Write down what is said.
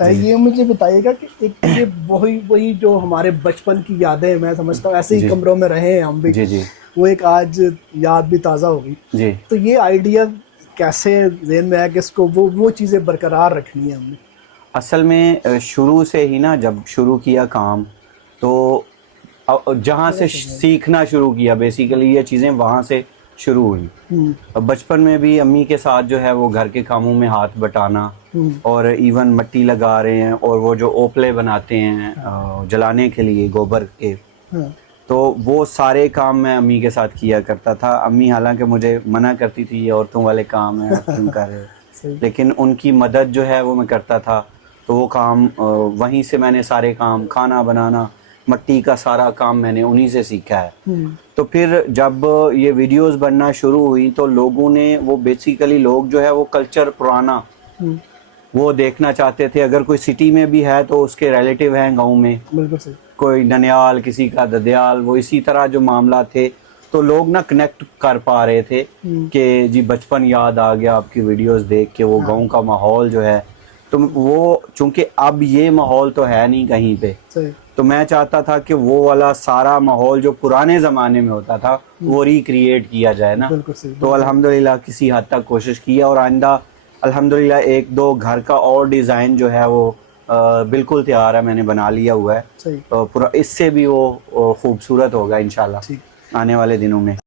یہ مجھے بتائیے گا کہ ایک یہ وہی جو ہمارے بچپن کی یادیں میں سمجھتا ہوں ایسے ہی کمروں میں رہے ہیں ہم بھی, وہ ایک آج یاد بھی تازہ ہو گئی. تو یہ آئیڈیا کیسے ذہن میں آیا کہ اس کو وہ چیزیں برقرار رکھنی ہے ہم نے؟ اصل میں شروع سے ہی نا, جب شروع کیا کام تو جہاں سے سیکھنا شروع کیا بیسیکلی یہ چیزیں وہاں سے شروع ہوئی. بچپن میں بھی امی کے ساتھ جو ہے وہ گھر کے کاموں میں ہاتھ بٹانا, اور ایون مٹی لگا رہے ہیں اور وہ جو اوپلے بناتے ہیں جلانے کے لیے گوبر کے, تو وہ سارے کام میں امی کے ساتھ کیا کرتا تھا. امی حالانکہ مجھے منع کرتی تھی یہ عورتوں والے کام ہیں تم کر رہے ہو, لیکن ان کی مدد جو ہے وہ میں کرتا تھا. تو وہ کام وہیں سے میں نے سارے کام, کھانا بنانا, مٹی کا سارا کام میں نے انہی سے سیکھا ہے. تو پھر جب یہ ویڈیوز بننا شروع ہوئی تو لوگوں نے وہ بیسیکلی لوگ جو ہے وہ کلچر پرانا وہ دیکھنا چاہتے تھے. اگر کوئی سٹی میں بھی ہے تو اس کے ریلیٹیو ہیں گاؤں میں, کوئی ننیال, کسی کا ددیال, وہ اسی طرح جو معاملات تھے. تو لوگ نا کنیکٹ کر پا رہے تھے کہ جی بچپن یاد آ گیا آپ کی ویڈیوز دیکھ کے, وہ گاؤں کا ماحول جو ہے. تو وہ چونکہ اب یہ ماحول تو ہے نہیں کہیں پہ, تو میں چاہتا تھا کہ وہ والا سارا ماحول جو پرانے زمانے میں ہوتا تھا وہ ریکریٹ کیا جائے نا. تو الحمدللہ کسی حد تک کوشش کی, اور آئندہ الحمدللہ ایک دو گھر کا اور ڈیزائن جو ہے وہ بالکل تیار ہے, میں نے بنا لیا ہوا ہے. پورا اس سے بھی وہ خوبصورت ہوگا انشاءاللہ آنے والے دنوں میں.